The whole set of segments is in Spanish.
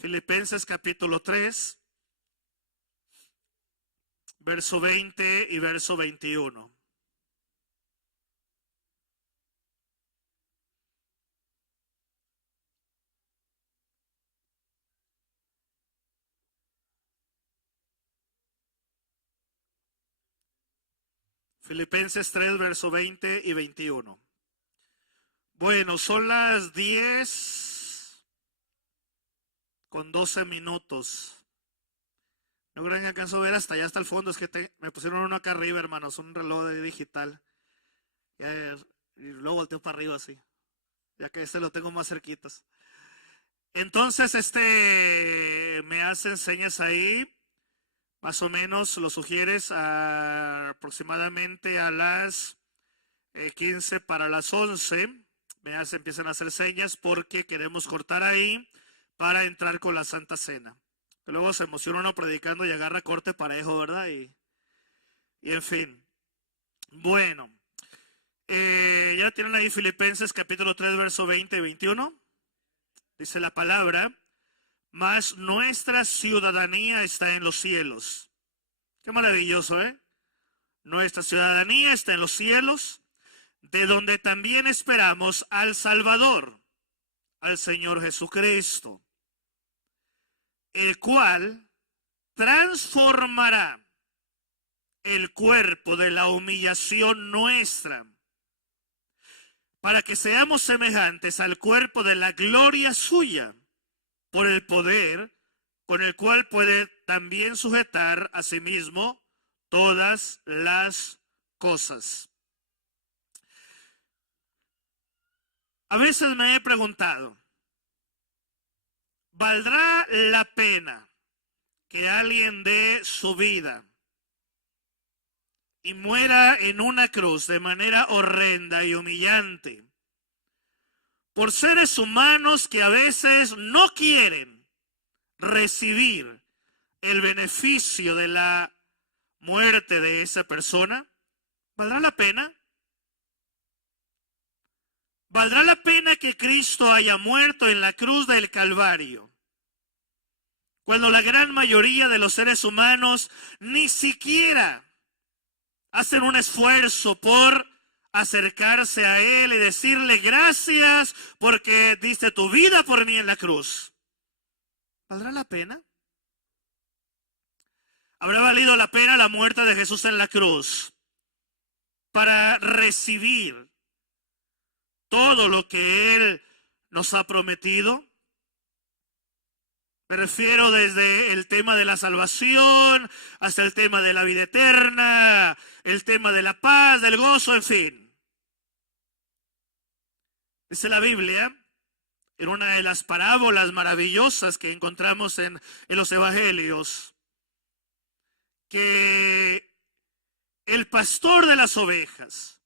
Filipenses capítulo 3, verso 20 y verso 21. Filipenses 3, verso 20 y 21. Bueno, son las 10:12. No creo que alcanzo a ver hasta allá, hasta el fondo. Es que me pusieron uno acá arriba, hermanos, un reloj digital. Y luego volteo para arriba así, ya que lo tengo más cerquitas. Entonces, me hacen señas ahí. Más o menos lo sugieres aproximadamente a las 15 para las 11. Empiezan a hacer señas porque queremos cortar ahí para entrar con la Santa Cena. Luego se emociona uno predicando y agarra corte parejo, ¿verdad? Y en fin. Bueno, ya tienen ahí Filipenses capítulo 3, verso 20 y 21. Dice la palabra: mas nuestra ciudadanía está en los cielos. Qué maravilloso, ¿eh? Nuestra ciudadanía está en los cielos, de donde también esperamos al Salvador, al Señor Jesucristo, el cual transformará el cuerpo de la humillación nuestra, para que seamos semejantes al cuerpo de la gloria suya, por el poder con el cual puede también sujetar a sí mismo todas las cosas. A veces me he preguntado, ¿valdrá la pena que alguien dé su vida y muera en una cruz de manera horrenda y humillante por seres humanos que a veces no quieren recibir el beneficio de la muerte de esa persona? ¿Valdrá la pena? ¿Valdrá la pena que Cristo haya muerto en la cruz del Calvario, cuando la gran mayoría de los seres humanos ni siquiera hacen un esfuerzo por acercarse a Él y decirle gracias porque diste tu vida por mí en la cruz? ¿Valdrá la pena? ¿Habrá valido la pena la muerte de Jesús en la cruz para recibir todo lo que Él nos ha prometido? Me refiero desde el tema de la salvación hasta el tema de la vida eterna, el tema de la paz, del gozo, en fin. Dice la Biblia, en una de las parábolas maravillosas que encontramos en los evangelios, que el pastor de las ovejas,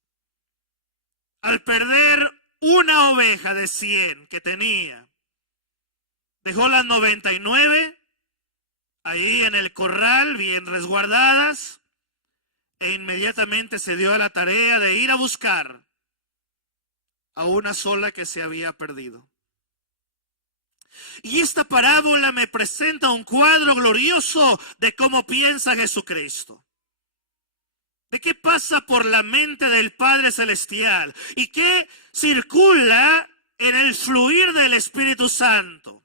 al perder una oveja de 100 que tenía, dejó las 99 ahí en el corral, bien resguardadas, e inmediatamente se dio a la tarea de ir a buscar a una sola que se había perdido. Y esta parábola me presenta un cuadro glorioso de cómo piensa Jesucristo, de qué pasa por la mente del Padre Celestial y qué circula en el fluir del Espíritu Santo.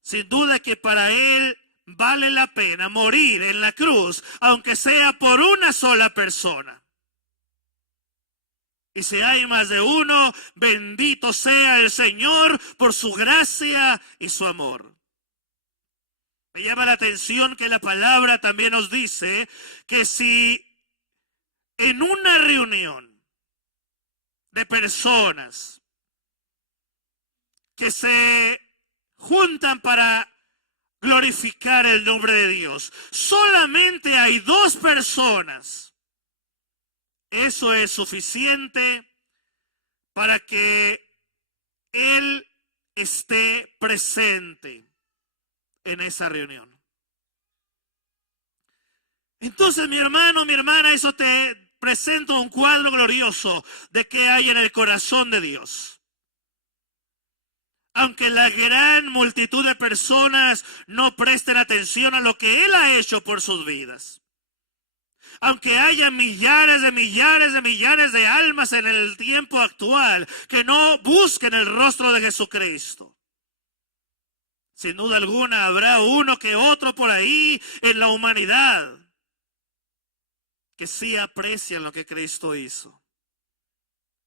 Sin duda que para Él vale la pena morir en la cruz, aunque sea por una sola persona. Y si hay más de uno, bendito sea el Señor por su gracia y su amor. Me llama la atención que la palabra también nos dice que si en una reunión de personas que se juntan para glorificar el nombre de Dios, solamente hay 2 personas, eso es suficiente para que Él esté presente en esa reunión. Entonces, mi hermano, mi hermana, eso te presenta un cuadro glorioso de qué hay en el corazón de Dios. Aunque la gran multitud de personas no presten atención a lo que Él ha hecho por sus vidas. Aunque haya millares de almas en el tiempo actual que no busquen el rostro de Jesucristo. Sin duda alguna habrá uno que otro por ahí en la humanidad que sí aprecian lo que Cristo hizo.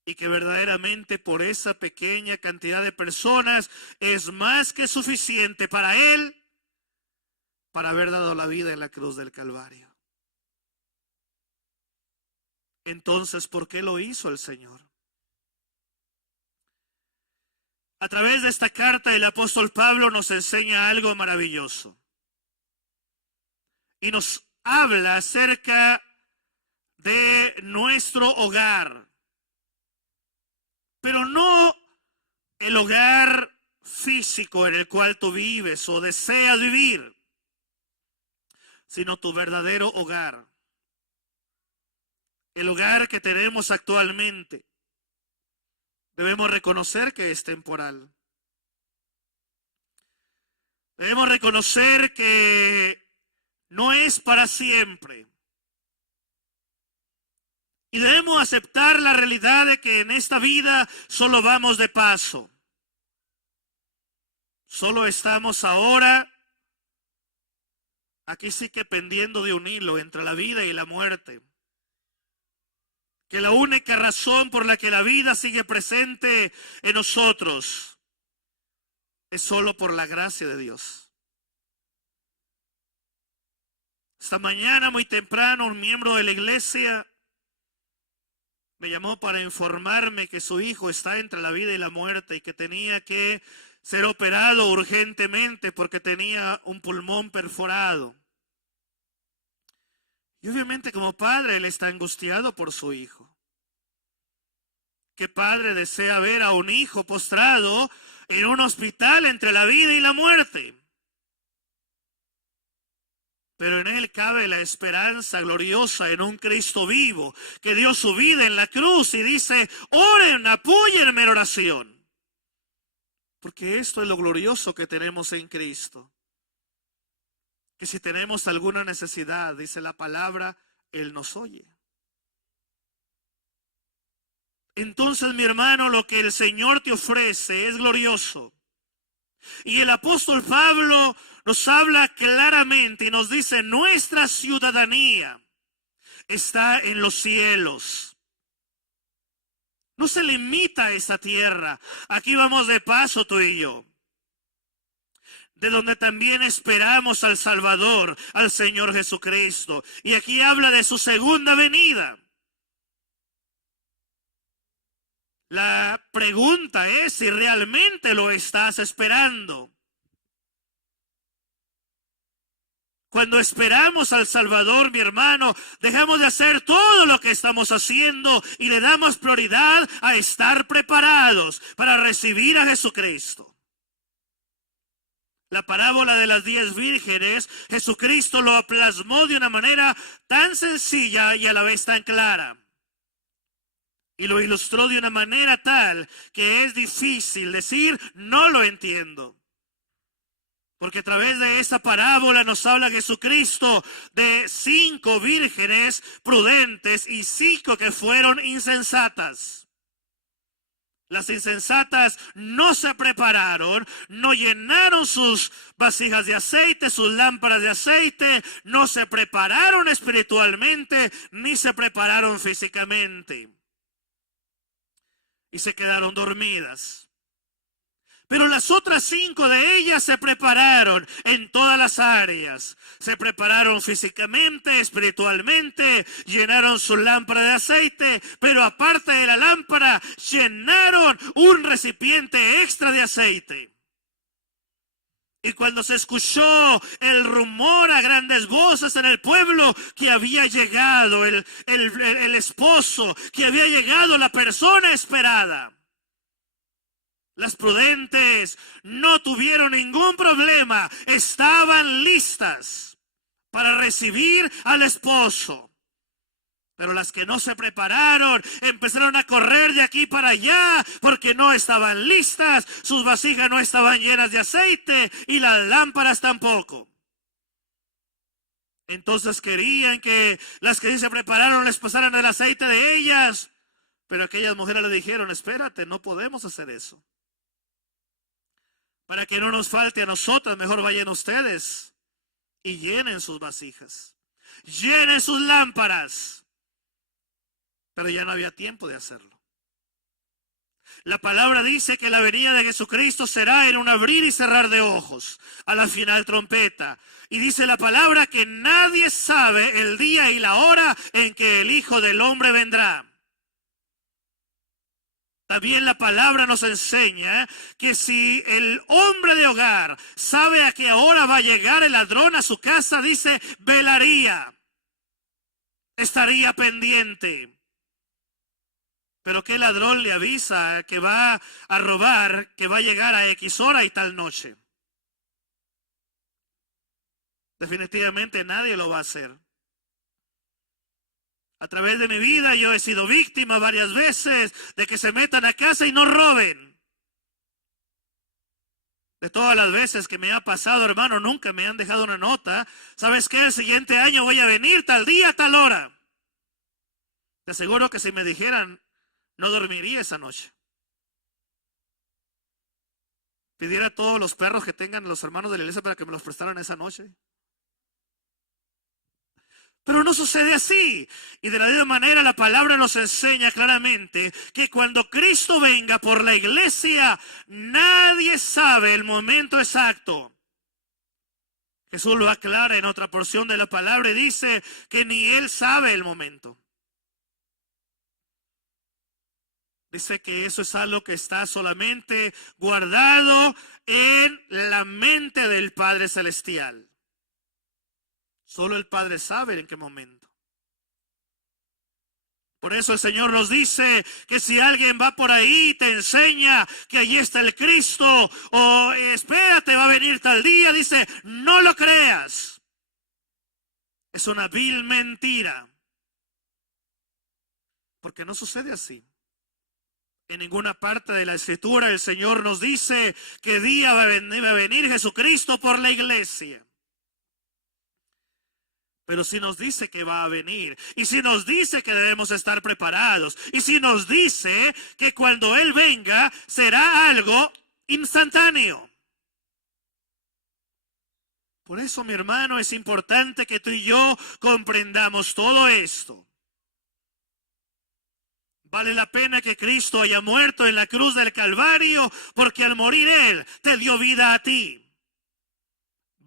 Y que verdaderamente por esa pequeña cantidad de personas es más que suficiente para Él, para haber dado la vida en la cruz del Calvario. Entonces, ¿por qué lo hizo el Señor? A través de esta carta el apóstol Pablo nos enseña algo maravilloso. Y nos habla acerca de nuestro hogar. Pero no el hogar físico en el cual tú vives o deseas vivir, sino tu verdadero hogar. El hogar que tenemos actualmente, debemos reconocer que es temporal. Debemos reconocer que no es para siempre. Y debemos aceptar la realidad de que en esta vida solo vamos de paso. Solo estamos ahora, aquí sí que pendiendo de un hilo entre la vida y la muerte. Que la única razón por la que la vida sigue presente en nosotros es solo por la gracia de Dios. Esta mañana muy temprano un miembro de la iglesia me llamó para informarme que su hijo está entre la vida y la muerte y que tenía que ser operado urgentemente porque tenía un pulmón perforado. Y obviamente como padre él está angustiado por su hijo. ¿Qué padre desea ver a un hijo postrado en un hospital entre la vida y la muerte? Pero en él cabe la esperanza gloriosa en un Cristo vivo que dio su vida en la cruz y dice, oren, apóyenme en oración. Porque esto es lo glorioso que tenemos en Cristo. Que si tenemos alguna necesidad, dice la palabra, Él nos oye. Entonces, mi hermano, lo que el Señor te ofrece es glorioso. Y el apóstol Pablo nos habla claramente y nos dice, nuestra ciudadanía está en los cielos. No se limita a esta tierra. Aquí vamos de paso tú y yo. De donde también esperamos al Salvador, al Señor Jesucristo. Y aquí habla de su segunda venida. La pregunta es si realmente lo estás esperando. Cuando esperamos al Salvador, mi hermano, dejamos de hacer todo lo que estamos haciendo y le damos prioridad a estar preparados para recibir a Jesucristo. La parábola de las 10 vírgenes, Jesucristo lo plasmó de una manera tan sencilla y a la vez tan clara. Y lo ilustró de una manera tal que es difícil decir, no lo entiendo. Porque a través de esa parábola nos habla Jesucristo de 5 vírgenes prudentes y 5 que fueron insensatas. Las insensatas no se prepararon, no llenaron sus vasijas de aceite, sus lámparas de aceite, no se prepararon espiritualmente, ni se prepararon físicamente. Y se quedaron dormidas. Pero las otras 5 de ellas se prepararon en todas las áreas. Se prepararon físicamente, espiritualmente, llenaron su lámpara de aceite, pero aparte de la lámpara, llenaron un recipiente extra de aceite. Y cuando se escuchó el rumor a grandes voces en el pueblo que había llegado el esposo, que había llegado la persona esperada, las prudentes no tuvieron ningún problema, estaban listas para recibir al esposo. Pero las que no se prepararon empezaron a correr de aquí para allá porque no estaban listas, sus vasijas no estaban llenas de aceite y las lámparas tampoco. Entonces querían que las que sí se prepararon les pasaran el aceite de ellas. Pero aquellas mujeres le dijeron, espérate, no podemos hacer eso. Para que no nos falte a nosotras, mejor vayan ustedes y llenen sus vasijas, llenen sus lámparas. Pero ya no había tiempo de hacerlo. La palabra dice que la venida de Jesucristo será en un abrir y cerrar de ojos, a la final trompeta. Y dice la palabra que nadie sabe el día y la hora en que el Hijo del Hombre vendrá. También la palabra nos enseña que si el hombre de hogar sabe a qué hora va a llegar el ladrón a su casa, dice, velaría, estaría pendiente. Pero ¿qué ladrón le avisa que va a robar, que va a llegar a X hora y tal noche? Definitivamente nadie lo va a hacer. A través de mi vida yo he sido víctima varias veces de que se metan a casa y no roben. De todas las veces que me ha pasado, hermano, nunca me han dejado una nota. ¿Sabes qué? El siguiente año voy a venir tal día, tal hora. Te aseguro que si me dijeran, no dormiría esa noche. Pidiera a todos los perros que tengan los hermanos de la iglesia para que me los prestaran esa noche. Pero no sucede así. Y de la misma manera la palabra nos enseña claramente que cuando Cristo venga por la iglesia, nadie sabe el momento exacto. Jesús lo aclara en otra porción de la palabra y dice que ni Él sabe el momento. Dice que eso es algo que está solamente guardado en la mente del Padre Celestial. Solo el Padre sabe en qué momento. Por eso el Señor nos dice que si alguien va por ahí y te enseña que allí está el Cristo, o espérate, va a venir tal día, dice, no lo creas. Es una vil mentira. Porque no sucede así. En ninguna parte de la Escritura el Señor nos dice qué día va a venir Jesucristo por la iglesia. Pero si nos dice que va a venir, y si nos dice que debemos estar preparados, y si nos dice que cuando Él venga será algo instantáneo. Por eso, mi hermano, es importante que tú y yo comprendamos todo esto. Vale la pena que Cristo haya muerto en la cruz del Calvario, porque al morir Él te dio vida a ti.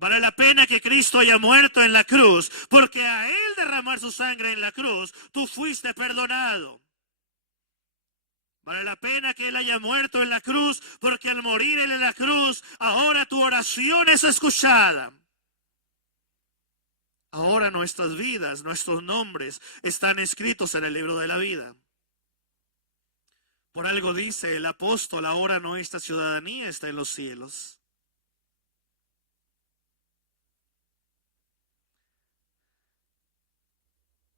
Vale la pena que Cristo haya muerto en la cruz, porque a Él derramar su sangre en la cruz, tú fuiste perdonado. Vale la pena que Él haya muerto en la cruz, porque al morir Él en la cruz, ahora tu oración es escuchada. Ahora nuestras vidas, nuestros nombres están escritos en el libro de la vida. Por algo dice el apóstol, ahora nuestra ciudadanía está en los cielos.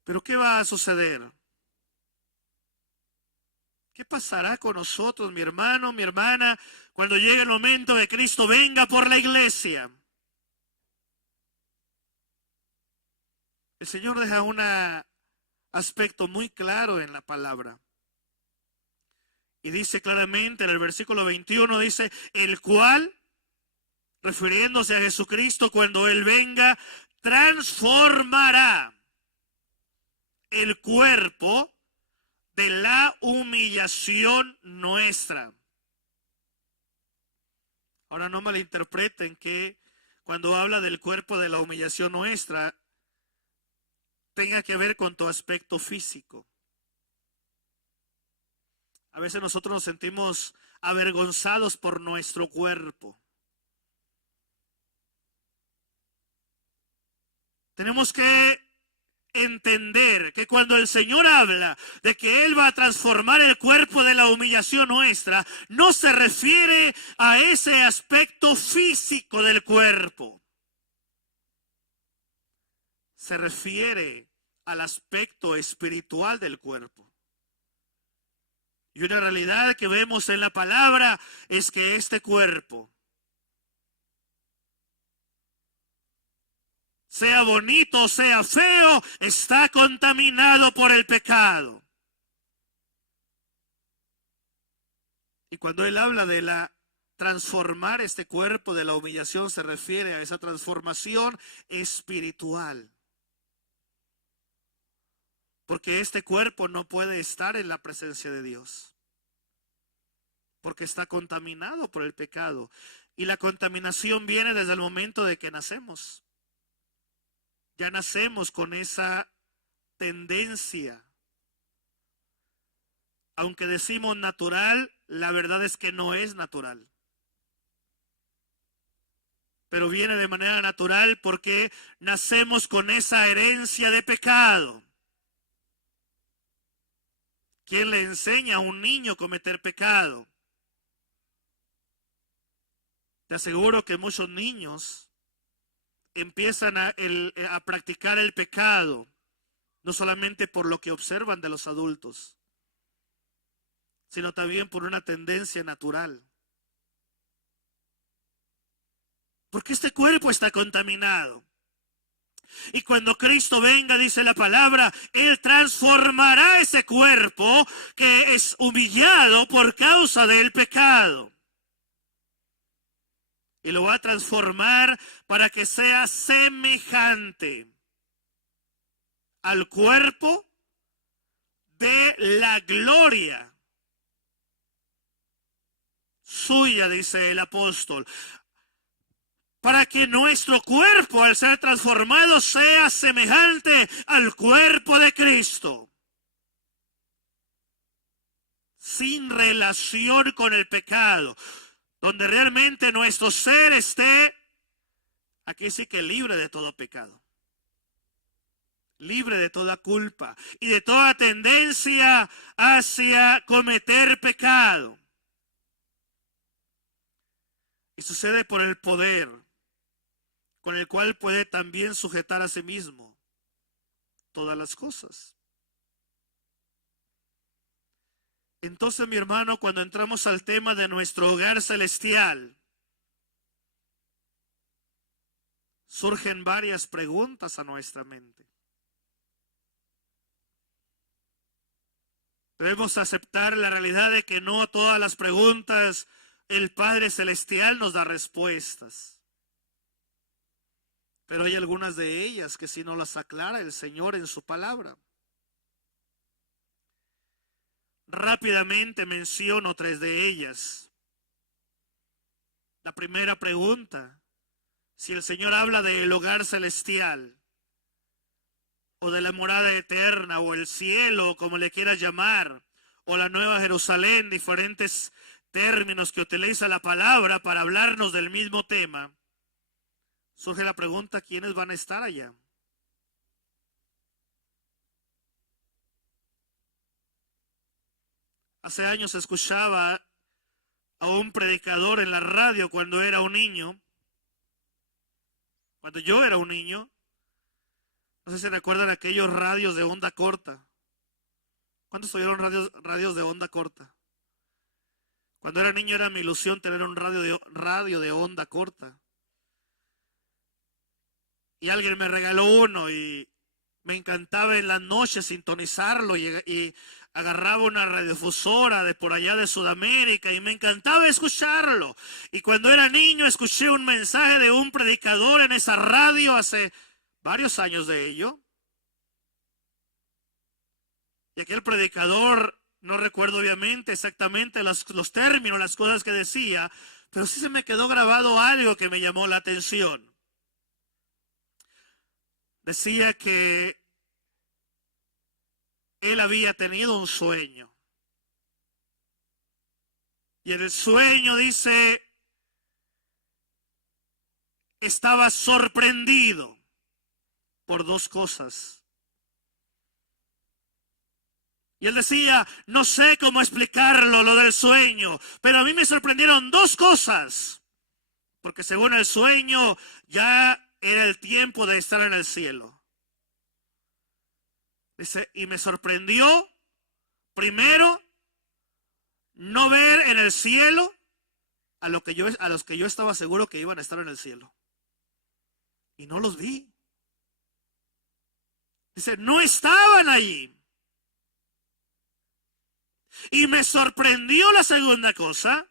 Pero ¿qué va a suceder? ¿Qué pasará con nosotros, mi hermano, mi hermana, cuando llegue el momento de Cristo venga por la iglesia? El Señor deja un aspecto muy claro en la palabra. Y dice claramente en el versículo 21, dice, el cual, refiriéndose a Jesucristo, cuando Él venga, transformará el cuerpo de la humillación nuestra. Ahora no malinterpreten que cuando habla del cuerpo de la humillación nuestra, tenga que ver con tu aspecto físico. A veces nosotros nos sentimos avergonzados por nuestro cuerpo. Tenemos que entender que cuando el Señor habla de que Él va a transformar el cuerpo de la humillación nuestra, no se refiere a ese aspecto físico del cuerpo. Se refiere al aspecto espiritual del cuerpo. Y una realidad que vemos en la palabra es que este cuerpo, sea bonito o sea feo, está contaminado por el pecado. Y cuando él habla de la transformar este cuerpo, de la humillación, se refiere a esa transformación espiritual. Porque este cuerpo no puede estar en la presencia de Dios, porque está contaminado por el pecado. Y la contaminación viene desde el momento de que nacemos. Ya nacemos con esa tendencia. Aunque decimos natural, la verdad es que no es natural. Pero viene de manera natural porque nacemos con esa herencia de pecado. ¿Quién le enseña a un niño a cometer pecado? Te aseguro que muchos niños empiezan a practicar el pecado, no solamente por lo que observan de los adultos, sino también por una tendencia natural. Porque este cuerpo está contaminado. Y cuando Cristo venga, dice la palabra, Él transformará ese cuerpo que es humillado por causa del pecado. Y lo va a transformar para que sea semejante al cuerpo de la gloria suya, dice el apóstol. Para que nuestro cuerpo, al ser transformado, sea semejante al cuerpo de Cristo. Sin relación con el pecado. Donde realmente nuestro ser esté, aquí sí que libre de todo pecado. Libre de toda culpa y de toda tendencia hacia cometer pecado. Y sucede por el poder con el cual puede también sujetar a sí mismo todas las cosas. Entonces, mi hermano, cuando entramos al tema de nuestro hogar celestial, surgen varias preguntas a nuestra mente. Debemos aceptar la realidad de que no a todas las preguntas el Padre Celestial nos da respuestas. Pero hay algunas de ellas que sí nos las aclara el Señor en su palabra. Rápidamente menciono 3 de ellas. La primera pregunta, si el Señor habla del hogar celestial, o de la morada eterna, o el cielo, como le quieras llamar, o la Nueva Jerusalén, diferentes términos que utiliza la palabra para hablarnos del mismo tema, surge la pregunta, ¿quiénes van a estar allá? Hace años escuchaba a un predicador en la radio cuando era un niño, cuando yo era un niño. No sé si recuerdan aquellos radios de onda corta. ¿Cuántos tuvieron radios de onda corta? Cuando era niño era mi ilusión tener un radio de onda corta. Y alguien me regaló uno y me encantaba en las noches sintonizarlo y agarraba una radiodifusora de por allá de Sudamérica y me encantaba escucharlo. Y cuando era niño escuché un mensaje de un predicador en esa radio hace varios años de ello. Y aquel predicador, no recuerdo obviamente exactamente los términos, las cosas que decía, pero sí se me quedó grabado algo que me llamó la atención. Decía que él había tenido un sueño. Y en el sueño, dice, estaba sorprendido por 2 cosas. Y él decía, no sé cómo explicarlo, lo del sueño, pero a mí me sorprendieron 2 cosas. Porque según el sueño, ya era el tiempo de estar en el cielo. Dice, y me sorprendió, primero, no ver en el cielo a los que yo estaba seguro que iban a estar en el cielo. Y no los vi. Dice, no estaban allí. Y me sorprendió la segunda cosa,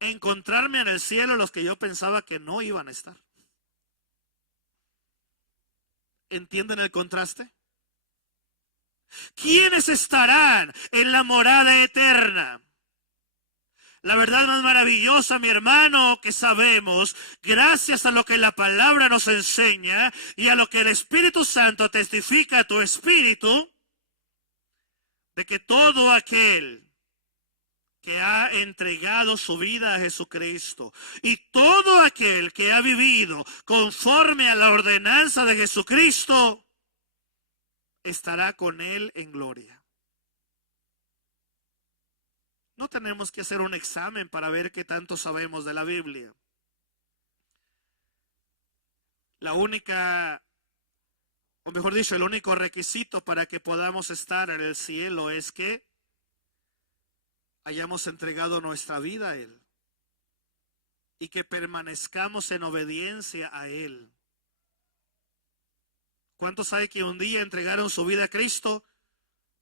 encontrarme en el cielo los que yo pensaba que no iban a estar. ¿Entienden el contraste? ¿Quiénes estarán en la morada eterna? La verdad más maravillosa, mi hermano, que sabemos, gracias a lo que la palabra nos enseña y a lo que el Espíritu Santo testifica a tu espíritu, de que todo aquel que ha entregado su vida a Jesucristo y todo aquel que ha vivido conforme a la ordenanza de Jesucristo, estará con Él en gloria. No tenemos que hacer un examen para ver qué tanto sabemos de la Biblia. La única, o mejor dicho, el único requisito para que podamos estar en el cielo es que hayamos entregado nuestra vida a Él y que permanezcamos en obediencia a Él. ¿Cuántos hay que un día entregaron su vida a Cristo,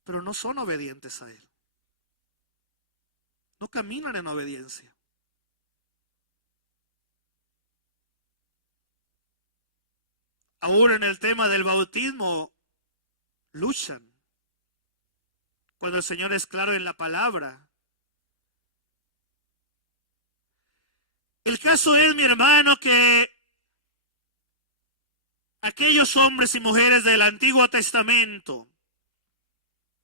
pero no son obedientes a Él? No caminan en obediencia. Aún en el tema del bautismo, luchan. Cuando el Señor es claro en la palabra. El caso es, mi hermano, que aquellos hombres y mujeres del Antiguo Testamento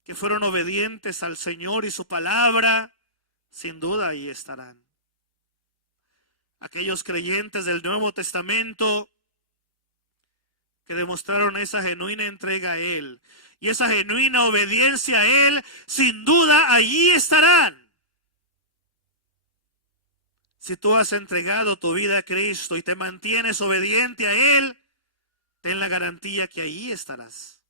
que fueron obedientes al Señor y su palabra, sin duda ahí estarán. Aquellos creyentes del Nuevo Testamento que demostraron esa genuina entrega a Él y esa genuina obediencia a Él, sin duda allí estarán. Si tú has entregado tu vida a Cristo y te mantienes obediente a Él, ten la garantía que allí estarás.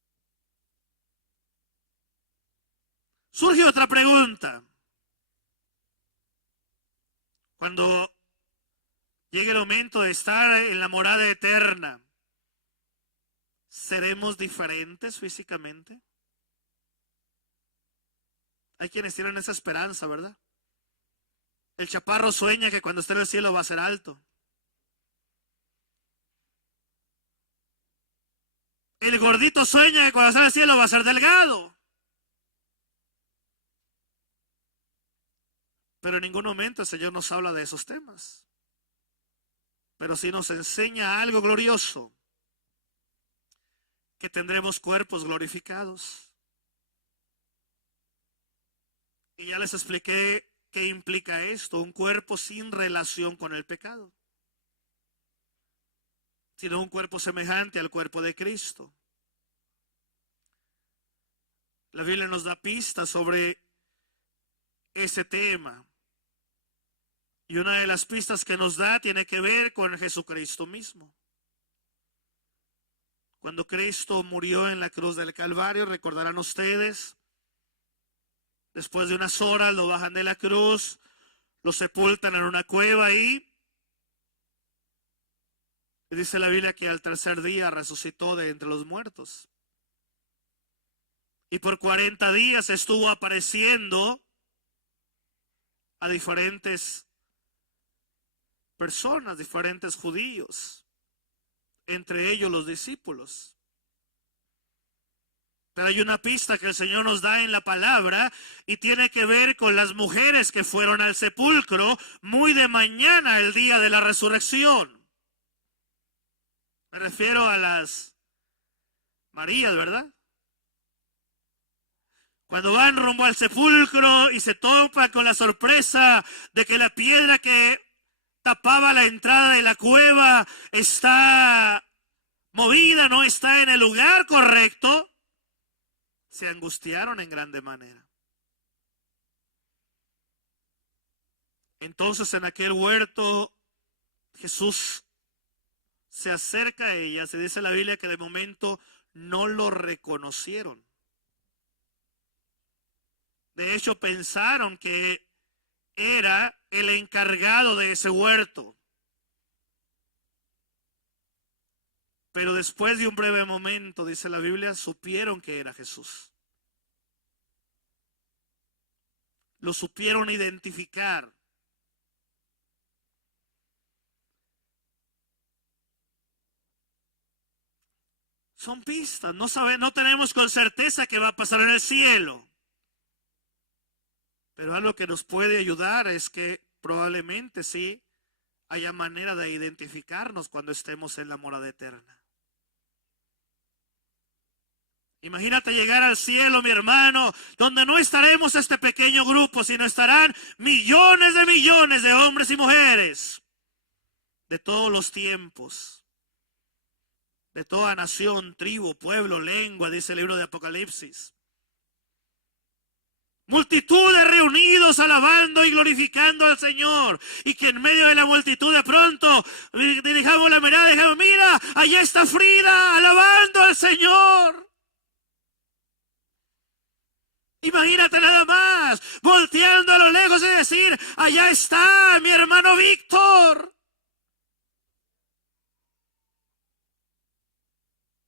Surge otra pregunta. Cuando llegue el momento de estar en la morada eterna, ¿seremos diferentes físicamente? Hay quienes tienen esa esperanza, ¿verdad? El chaparro sueña que cuando esté en el cielo va a ser alto. El gordito sueña que cuando esté en el cielo va a ser delgado. Pero en ningún momento el Señor nos habla de esos temas. Pero sí nos enseña algo glorioso, que tendremos cuerpos glorificados. Y ya les expliqué qué implica esto, un cuerpo sin relación con el pecado, sino un cuerpo semejante al cuerpo de Cristo. La Biblia nos da pistas sobre ese tema. Y una de las pistas que nos da tiene que ver con Jesucristo mismo. Cuando Cristo murió en la cruz del Calvario, recordarán ustedes, después de unas horas lo bajan de la cruz, lo sepultan en una cueva ahí. Y dice la Biblia que al tercer día resucitó de entre los muertos. Y por 40 días estuvo apareciendo a diferentes personas, diferentes judíos, entre ellos los discípulos. Pero hay una pista que el Señor nos da en la palabra y tiene que ver con las mujeres que fueron al sepulcro muy de mañana el día de la resurrección. Me refiero a las Marías, ¿verdad? Cuando van rumbo al sepulcro y se topan con la sorpresa de que la piedra que tapaba la entrada de la cueva está movida, no está en el lugar correcto, se angustiaron en grande manera. Entonces en aquel huerto Jesús se acerca a ellas y dice la Biblia que de momento no lo reconocieron. De hecho, pensaron que era el encargado de ese huerto. Pero después de un breve momento, dice la Biblia, supieron que era Jesús. Lo supieron identificar. Son pistas, no tenemos con certeza qué va a pasar en el cielo. Pero algo que nos puede ayudar es que probablemente sí haya manera de identificarnos cuando estemos en la morada eterna. Imagínate llegar al cielo, mi hermano, donde no estaremos este pequeño grupo, sino estarán millones de hombres y mujeres de todos los tiempos, de toda nación, tribu, pueblo, lengua, dice el libro de Apocalipsis. Multitudes reunidos alabando y glorificando al Señor. Y que en medio de la multitud de pronto dirijamos la mirada y dijamos, mira, allá está Frida alabando al Señor. Imagínate nada más, volteando a lo lejos y decir, allá está mi hermano Víctor.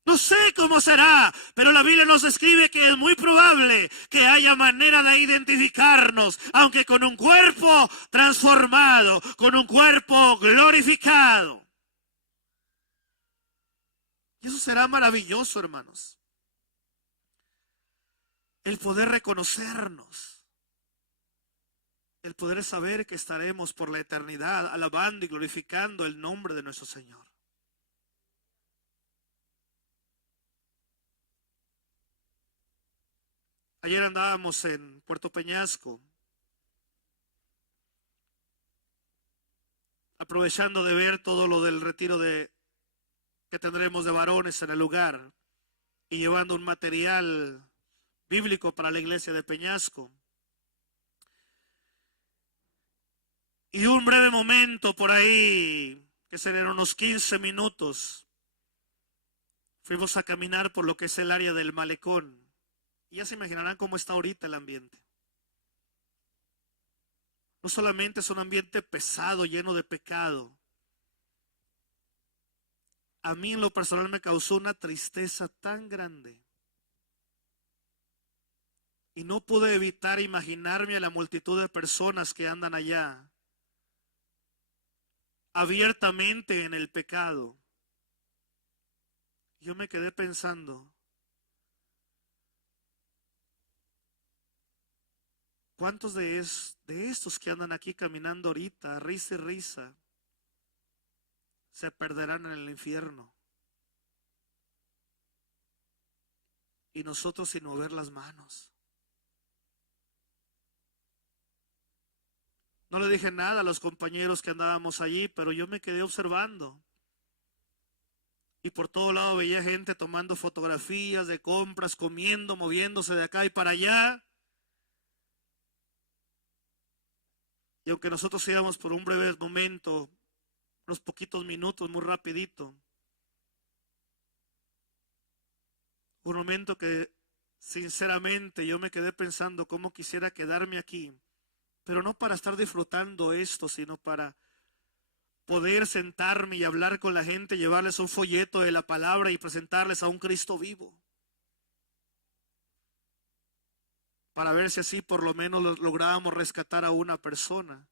No sé cómo será, pero la Biblia nos escribe que es muy probable que haya manera de identificarnos, aunque con un cuerpo transformado, con un cuerpo glorificado. Y eso será maravilloso, hermanos. El poder reconocernos, el poder saber que estaremos por la eternidad alabando y glorificando el nombre de nuestro Señor. Ayer andábamos en Puerto Peñasco, aprovechando de ver todo lo del retiro que tendremos de varones en el lugar y llevando un material bíblico para la iglesia de Peñasco. Y un breve momento por ahí, que serían unos 15 minutos, fuimos a caminar por lo que es el área del malecón. Y ya se imaginarán cómo está ahorita el ambiente. No solamente es un ambiente pesado, lleno de pecado. A mí en lo personal me causó una tristeza tan grande. Y no pude evitar imaginarme a la multitud de personas que andan allá, abiertamente en el pecado. Yo me quedé pensando, ¿cuántos de estos que andan aquí caminando ahorita, risa y risa, se perderán en el infierno? Y nosotros sin mover las manos. No le dije nada a los compañeros que andábamos allí, pero yo me quedé observando. Y por todo lado veía gente tomando fotografías de compras, comiendo, moviéndose de acá y para allá. Y aunque nosotros íbamos por un breve momento, unos poquitos minutos, muy rapidito, un momento que sinceramente yo me quedé pensando cómo quisiera quedarme aquí, pero no para estar disfrutando esto, sino para poder sentarme y hablar con la gente, llevarles un folleto de la palabra y presentarles a un Cristo vivo. Para ver si así por lo menos lográbamos rescatar a una persona.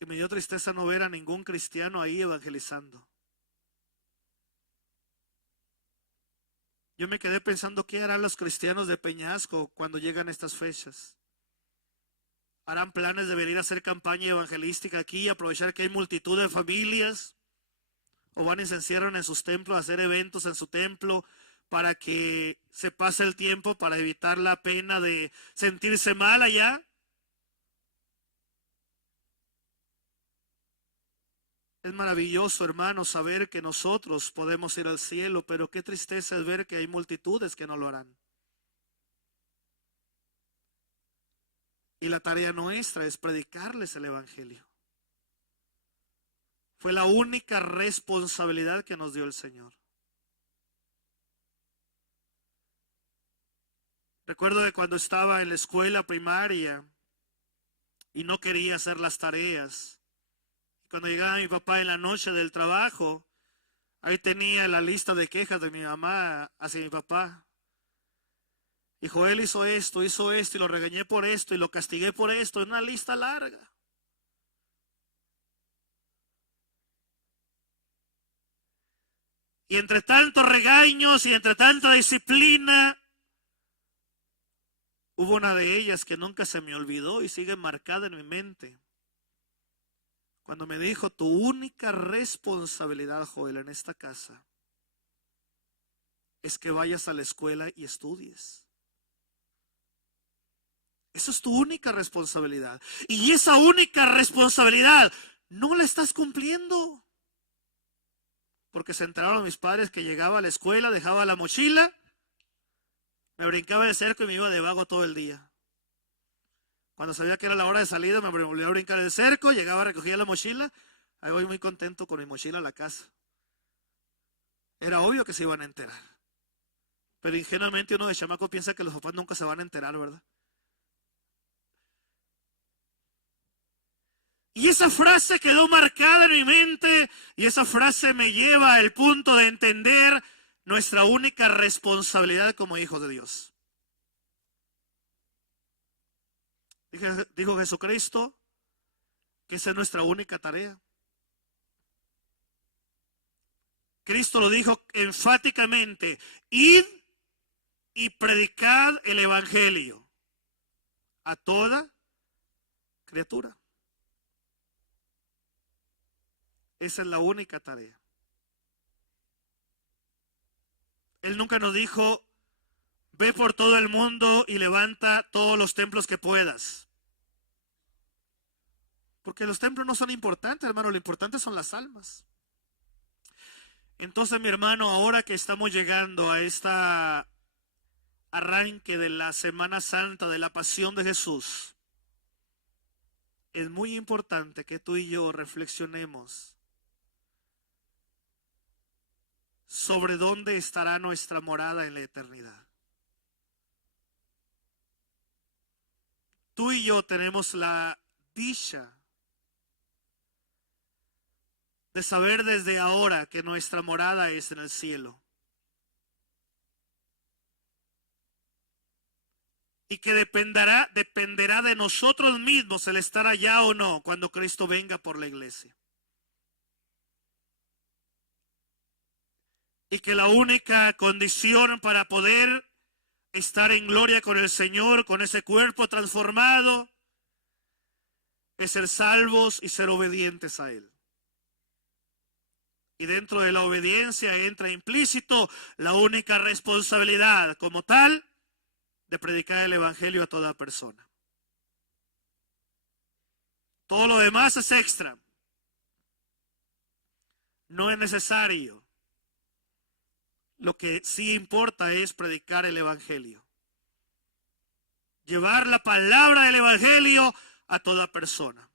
Y me dio tristeza no ver a ningún cristiano ahí evangelizando. Yo me quedé pensando, ¿qué harán los cristianos de Peñasco cuando llegan estas fechas? ¿Harán planes de venir a hacer campaña evangelística aquí y aprovechar que hay multitud de familias? ¿O van y se encierran en sus templos a hacer eventos en su templo para que se pase el tiempo para evitar la pena de sentirse mal allá? Es maravilloso, hermanos, saber que nosotros podemos ir al cielo, pero qué tristeza es ver que hay multitudes que no lo harán. Y la tarea nuestra es predicarles el evangelio. Fue la única responsabilidad que nos dio el Señor. Recuerdo que cuando estaba en la escuela primaria y no quería hacer las tareas, cuando llegaba mi papá en la noche del trabajo, ahí tenía la lista de quejas de mi mamá hacia mi papá. Y Joel hizo esto, y lo regañé por esto, y lo castigué por esto, una lista larga. Y entre tantos regaños y entre tanta disciplina, hubo una de ellas que nunca se me olvidó y sigue marcada en mi mente. Cuando me dijo, tu única responsabilidad, Joel, en esta casa, es que vayas a la escuela y estudies. Eso es tu única responsabilidad. Y esa única responsabilidad no la estás cumpliendo. Porque se enteraron mis padres que llegaba a la escuela, dejaba la mochila, me brincaba el cerco y me iba de vago todo el día. Cuando sabía que era la hora de salida, me volvía a brincar el cerco, llegaba, recogía la mochila, ahí voy muy contento con mi mochila a la casa. Era obvio que se iban a enterar. Pero ingenuamente uno de chamaco piensa que los papás nunca se van a enterar, ¿verdad? Y esa frase quedó marcada en mi mente y esa frase me lleva al punto de entender nuestra única responsabilidad como hijos de Dios. Dijo Jesucristo que esa es nuestra única tarea. Cristo lo dijo enfáticamente, id y predicad el evangelio a toda criatura. Esa es la única tarea. Él nunca nos dijo, ve por todo el mundo y levanta todos los templos que puedas. Porque los templos no son importantes, hermano, lo importante son las almas. Entonces, mi hermano, ahora que estamos llegando a esta arranque de la Semana Santa, de la Pasión de Jesús, es muy importante que tú y yo reflexionemos sobre dónde estará nuestra morada en la eternidad. Tú y yo tenemos la dicha de saber desde ahora que nuestra morada es en el cielo. Y que dependerá de nosotros mismos el estar allá o no cuando Cristo venga por la iglesia. Y que la única condición para poder estar en gloria con el Señor, con ese cuerpo transformado, es ser salvos y ser obedientes a Él. Y dentro de la obediencia entra implícito la única responsabilidad como tal de predicar el evangelio a toda persona. Todo lo demás es extra. No es necesario. Lo que sí importa es predicar el evangelio. Llevar la palabra del evangelio a toda persona.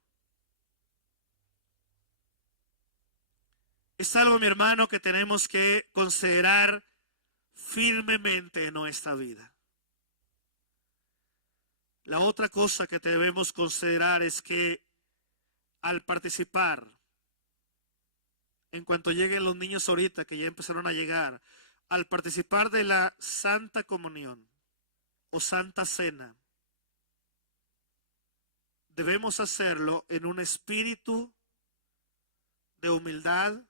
Es algo, mi hermano, que tenemos que considerar firmemente en nuestra vida. La otra cosa que debemos considerar es que al participar, en cuanto lleguen los niños ahorita, que ya empezaron a llegar, al participar de la Santa Comunión o Santa Cena, debemos hacerlo en un espíritu de humildad,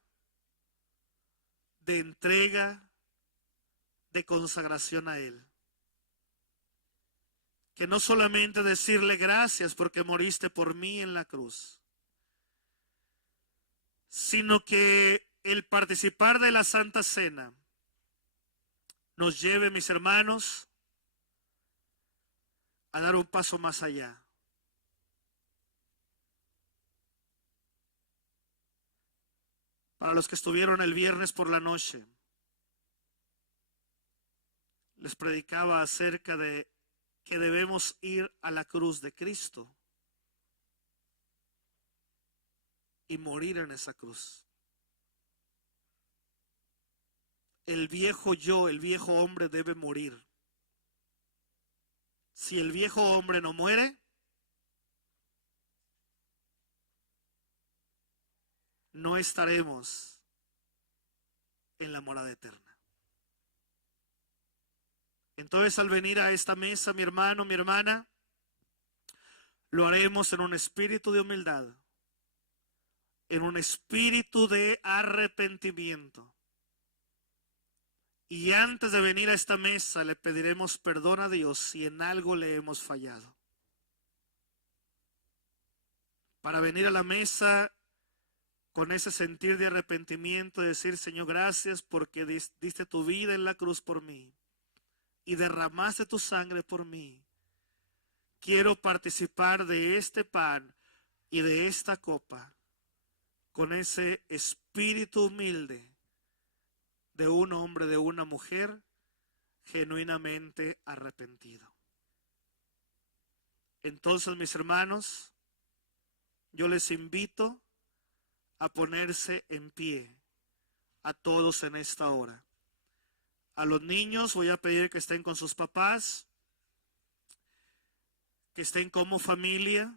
de entrega, de consagración a Él. Que no solamente decirle gracias porque moriste por mí en la cruz, sino que el participar de la Santa Cena nos lleve, mis hermanos, a dar un paso más allá. Para los que estuvieron el viernes por la noche, les predicaba acerca de que debemos ir a la cruz de Cristo y morir en esa cruz. El viejo yo, el viejo hombre debe morir. si el viejo hombre no muere, no estaremos en la morada eterna. Entonces, al venir a esta mesa, mi hermano, mi hermana, lo haremos en un espíritu de humildad, en un espíritu de arrepentimiento. Y antes de venir a esta mesa le pediremos perdón a Dios si en algo le hemos fallado. Para venir a la mesa con ese sentir de arrepentimiento, decir: Señor, gracias porque diste tu vida en la cruz por mí y derramaste tu sangre por mí. Quiero participar de este pan y de esta copa con ese espíritu humilde de un hombre, de una mujer genuinamente arrepentido. Entonces, mis hermanos, yo les invito a ponerse en pie, a todos en esta hora. A los niños voy a pedir que estén con sus papás, que estén como familia,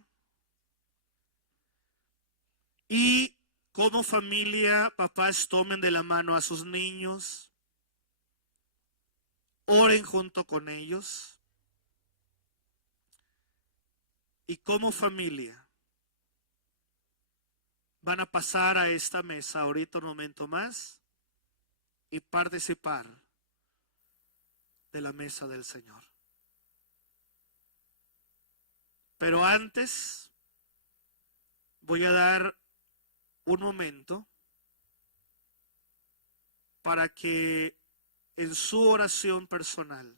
y como familia, papás, tomen de la mano a sus niños, oren junto con ellos, y como familia van a pasar a esta mesa ahorita un momento más y participar de la mesa del Señor. Pero antes voy a dar un momento para que en su oración personal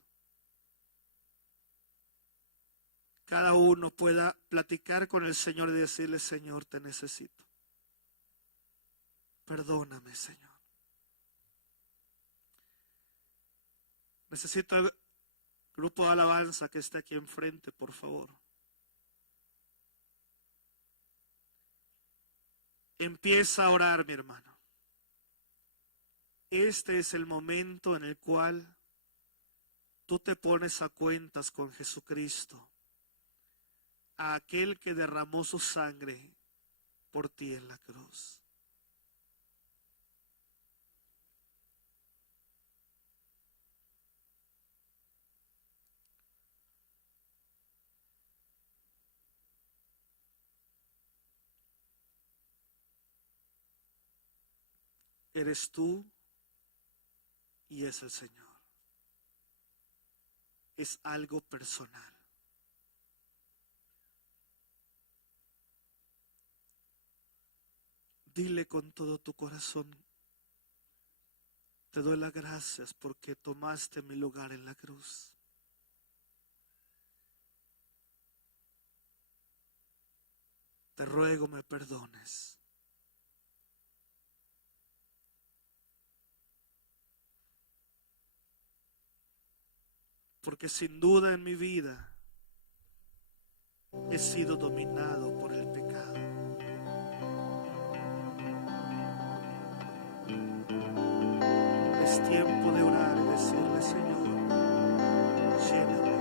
cada uno pueda platicar con el Señor y decirle: Señor, te necesito. Perdóname, Señor. Necesito el grupo de alabanza que esté aquí enfrente, por favor. Empieza a orar, mi hermano. Este es el momento en el cual tú te pones a cuentas con Jesucristo, a aquel que derramó su sangre por ti en la cruz. Eres tú y es el Señor. Es algo personal. Dile con todo tu corazón: te doy las gracias porque tomaste mi lugar en la cruz. Te ruego me perdones. Porque sin duda en mi vida he sido dominado por el pecado. Es tiempo de orar y decirle: Señor, lléname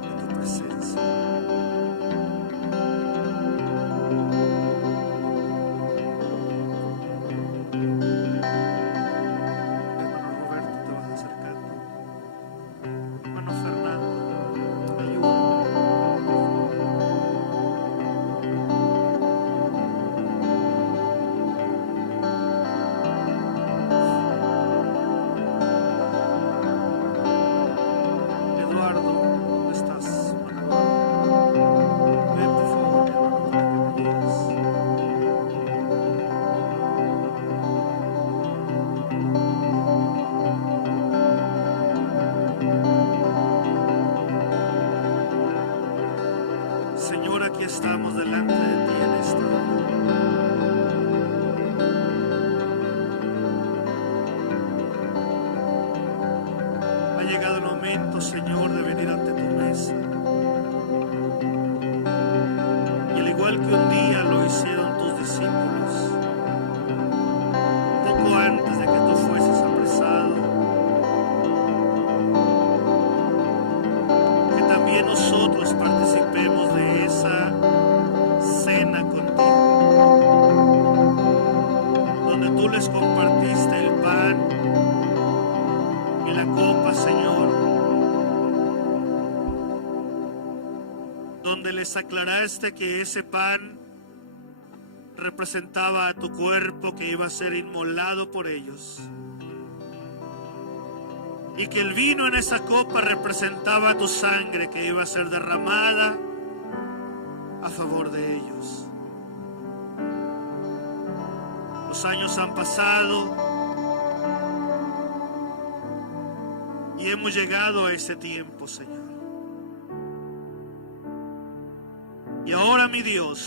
de tu presencia. Señor, aquí estamos delante de ti en esta hora. Ha llegado el momento, Señor, de venir ante tu mesa. Y al igual que un día lo hicieron tus discípulos, poco antes de que tú fueses apresado, donde les aclaraste que ese pan representaba a tu cuerpo que iba a ser inmolado por ellos, y que el vino en esa copa representaba tu sangre que iba a ser derramada a favor de ellos. Los años han pasado y hemos llegado a ese tiempo, Señor. Y ahora, mi Dios,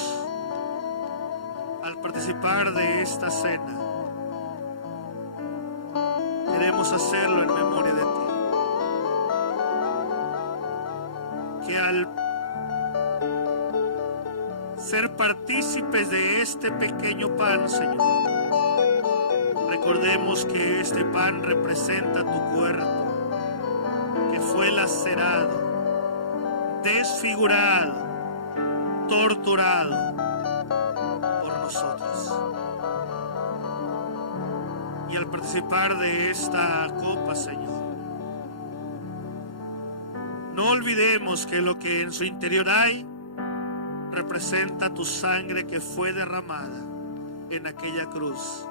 al participar de esta cena, queremos hacerlo en memoria de ti. Que al ser partícipes de este pequeño pan, Señor, recordemos que este pan representa tu cuerpo, que fue lacerado, desfigurado, torturado por nosotros. Y al participar de esta copa, Señor, no olvidemos que lo que en su interior hay representa tu sangre que fue derramada en aquella cruz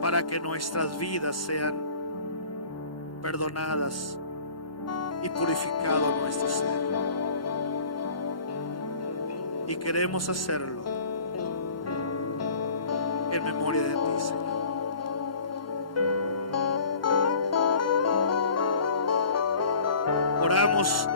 para que nuestras vidas sean perdonadas y purificado nuestro ser. Y queremos hacerlo en memoria de ti, Señor. Oramos